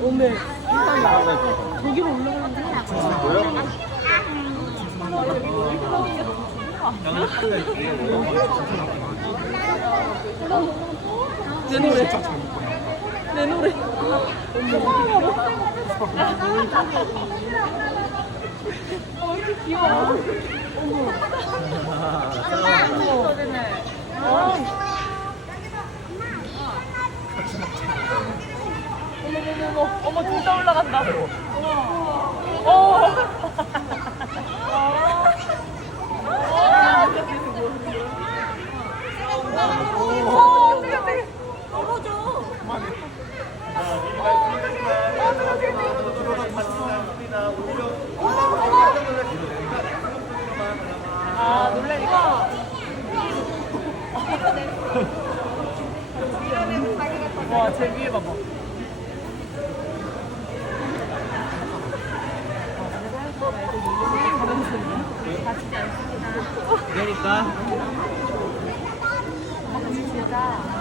근데 저기로 올라가는 게내 노래. 내 노래. 어, 이렇게 귀여워. 어머, 어 머, 둘 다 올라간다. 어머. 어. 아, 놀라니까. 와, 제 위에 봐봐. 그러니까